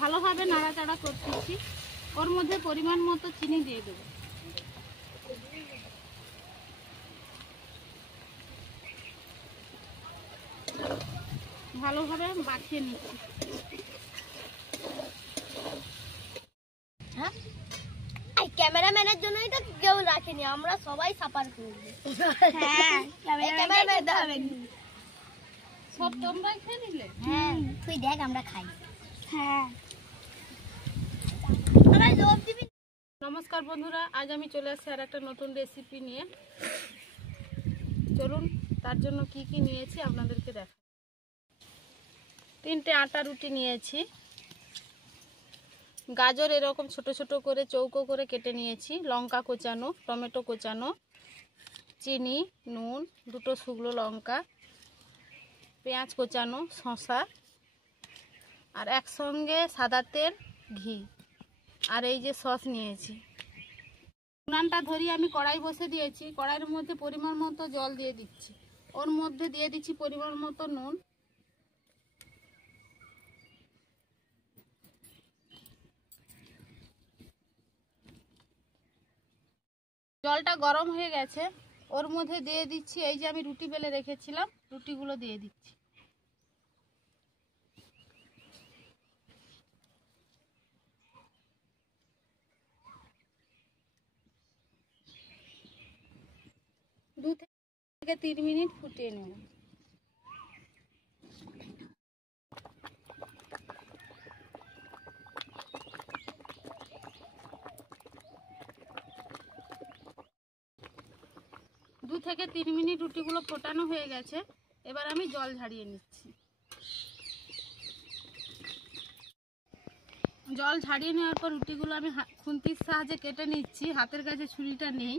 ভালোভাবে নাড়াচাড়া করতেছি। ওর মধ্যে পরিমাণ মতো চিনি দিয়ে দেবো। ভালোভাবে মাখিয়ে নিচ্ছি। হ্যাঁ, ক্যামেরাম্যানের জন্যই তো কেউ রাখেনি, আমরা সবাই সাফার করব। হ্যাঁ, ক্যামেরাম্যান হবে। সব তোমরাই খেয়ে নিলে? হ্যাঁ, তুই দেখ আমরা খাই। হ্যাঁ, নমস্কার বন্ধুরা, আজ আমি চলে আসছি আর একটা নতুন রেসিপি নিয়ে। চলুন তার জন্য কি কি নিয়েছি আপনাদেরকে দেখাই। 3টে আটা রুটি নিয়েছি, গাজর এরকম ছোট ছোট করে চৌকো করে কেটে নিয়েছি, লঙ্কা কোচানো, টমেটো কোচানো, চিনি, নুন, 2টো শুকনো লঙ্কা, পেঁয়াজ কোচানো, শসা, আর একসঙ্গে সাদা তেল, ঘি, আর এই যে সস নিয়েছি। উনানটা ধরিয়ে আমি কড়াই বসে দিয়েছি। কড়াইয়ের মধ্যে পরিমাণ মতো জল দিয়ে দিচ্ছি। ওর মধ্যে দিয়ে দিচ্ছি পরিমাণ মতো নুন, জলটা গরম হয়ে গেছে। ওর মধ্যে দিয়ে দিচ্ছি এই যে আমি রুটি বেলে রেখেছিলাম, রুটিগুলো দিয়ে দিচ্ছি। দু থেকে 3 মিনিট ফুটিয়ে নেব। দু থেকে 3 মিনিট রুটিগুলো ফোটানো হয়ে গেছে। এবার আমি জল ঝাড়িয়ে নিচ্ছি। জল ঝাড়িয়ে নেওয়ার পর রুটিগুলো আমি খুন্তির সাহায্যে কেটে নিচ্ছি। হাতের কাছে ছুরিটা নেই।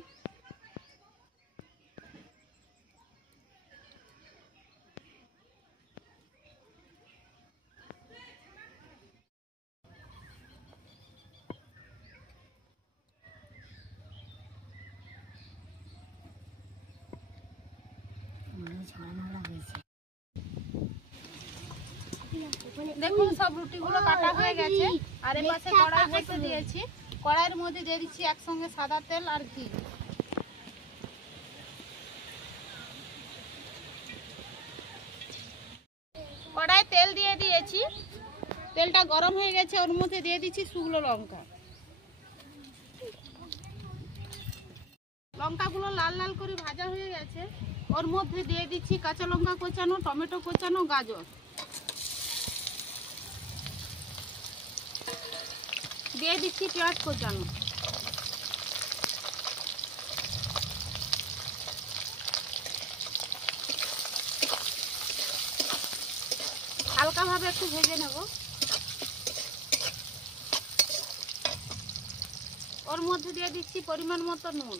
দেখুন সব রুটিগুলো কাটা হয়ে গেছে। আর এর পাশে কড়াই বসে দিয়েছি। কড়াইয়ের মধ্যে দিয়ে দিচ্ছি একসঙ্গে সাদা তেল আর ঘি। কড়াই তেল দিয়ে দিয়েছি, তেলটা গরম হয়ে গেছে। ওর মধ্যে দিয়ে দিচ্ছি শুকনো লঙ্কা। লঙ্কাগুলো লাল লাল করে ভাজা হয়ে গেছে। ওর মধ্যে দিয়ে দিচ্ছি কাঁচা লঙ্কা কোচানো, টমেটো কোচানো, গাজর দিয়ে দিচ্ছি, পেঁয়াজ কোচানো। হালকাভাবে একটু ভেজে নেব। ওর মধ্যে দিয়ে দিচ্ছি পরিমাণ মতো নুন,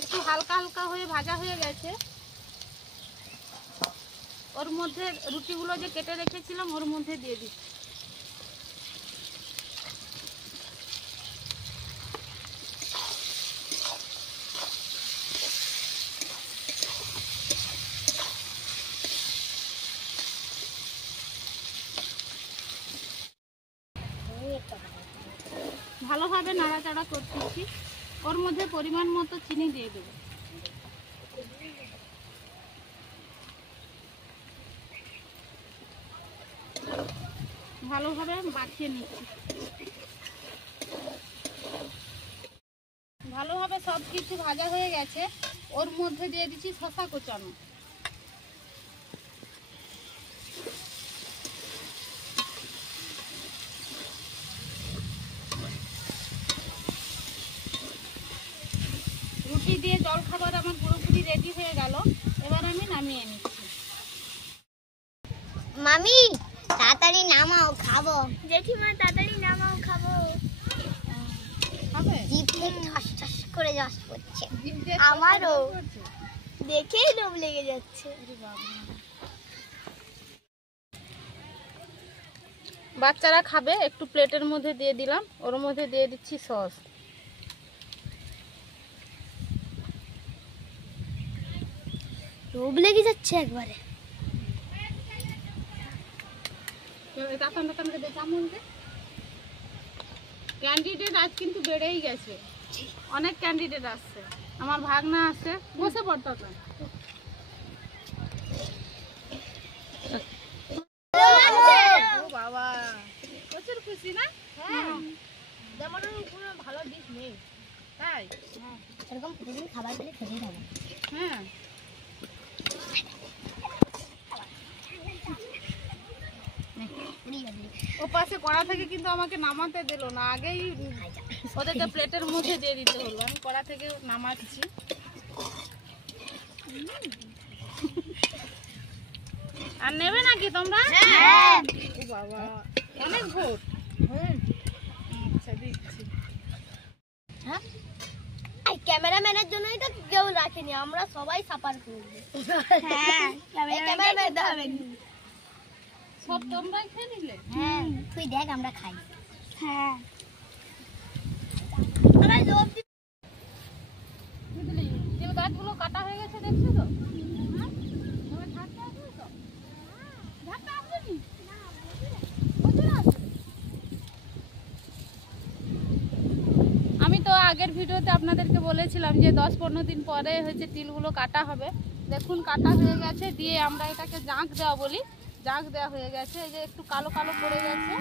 একটু হালকা হালকা হয়ে ভাজা হয়ে গেছে। ওর মধ্যে রুটিগুলো যে কেটে রেখেছিলাম ওর মধ্যে দিয়ে দিচ্ছি। ভালোভাবে নাড়াচাড়া করতেছি। ওর মধ্যে পরিমাণ মতো চিনি দিয়ে দেবো। ভালোভাবে মাখিয়ে নিচ্ছি। ভালোভাবে সব কিছু ভাজা হয়ে গেছে। ওর মধ্যে দিয়ে দিচ্ছি শসা কোচানো। রুটি দিয়ে জল খাবার আমার পুরোপুরি রেডি হয়ে গেল। এবার আমি নামিয়ে নিচ্ছি। মামি তাড়াতাড়ি নামাও, খাবো। জেঠিমা তাড়াতাড়ি নামাও, খাবো। খাবে? জিভে ঠাস ঠাস করে রস পড়ছে। আমারও দেখেই লোভ লেগে যাচ্ছে। বাচ্চারা খাবে, একটু প্লেটের মধ্যে দিয়ে দিলাম। ওর মধ্যে দিয়ে দিচ্ছি সস। লোভ লেগে যাচ্ছে একবারে। ক্যান্ডিডেট আজ কিন্তু বেড়েই গেছে, অনেক ক্যান্ডিডেট আসছে। আমার ভাগনা আছে, বসে পড়তো তো। বাবা প্রচুর খুশি না? যেমন কোনো ভালো দিক নেই, তাই এরকম প্রতিদিন খাবার পেলে খেতেই থাকবো। হ্যাঁ, ও পাশে কড়া থেকে কিন্তু আমাকে নামাতে দিল না, আগেই ওদেরকে প্লেটের মধ্যে দিয়ে দিতে হলো। আমি কড়া থেকে নামাচ্ছি। আর নেবে নাকি তোমরা? ও বাবা, অনেক ভোট। আচ্ছা দিচ্ছি। হ্যাঁ, এই ক্যামেরাম্যানের জন্যই তো কেউ রাখেনি, আমরা সবাই সাফার করব। হ্যাঁ, ক্যামেরাম্যান দাও। সব তোমরাই খেয়ে নিলে? হ্যাঁ, তুই দেখ আমরা খাই। হ্যাঁ, বুঝলি, যে গাছগুলো কাটা হয়ে গেছে দেখছো তো? হ্যাঁ? তোমার ঝাড়টা আসবে তো? ঝাড়টা আসবেনি? প্রচুর আসবে। আমি তো আগের ভিডিওতে আপনাদেরকে বলেছিলাম যে 10-15 দিন পরে হচ্ছে তিলগুলো কাটা হবে। দেখুন কাটা হয়ে গেছে, দিয়ে আমরা এটাকে জাঁক দেওয়া বলি, জাঁক দেওয়া হয়ে গেছে। এই যে একটু কালো কালো পড়ে গেছে।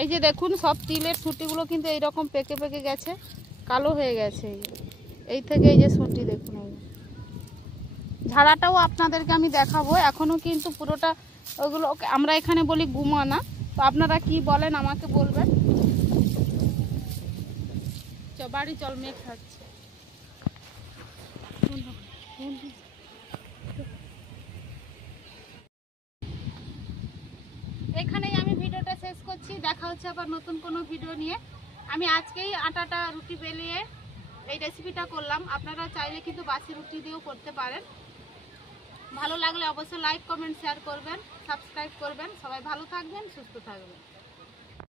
এই যে দেখুন সব তিলের সুটিগুলো কিন্তু এইরকম পেকে পেকে গেছে, কালো হয়ে গেছে। এই থেকে এই যে সুটি দেখুন, এই ঝাড়াটাও আপনাদেরকে আমি দেখাবো। এখনো কিন্তু পুরোটা ওগুলো আমরা এখানে বলি গুমানা, তো আপনারা কি বলেন আমাকে বলবেন। বাড়ি চল, মেঘ খাচ্ছে। এখানেই আমি ভিডিওটা শেষ করছি। দেখা হচ্ছে আবার নতুন কোনো ভিডিও নিয়ে। আমি আজকেই আটাটা রুটি বেলিয়ে এই রেসিপিটা করলাম। আপনারা চাইলে কিন্তু বাসি রুটি দিয়েও করতে পারেন। ভালো লাগলে অবশ্যই লাইক কমেন্ট শেয়ার করবেন, সাবস্ক্রাইব করবেন। সবাই ভালো থাকবেন, সুস্থ থাকবেন।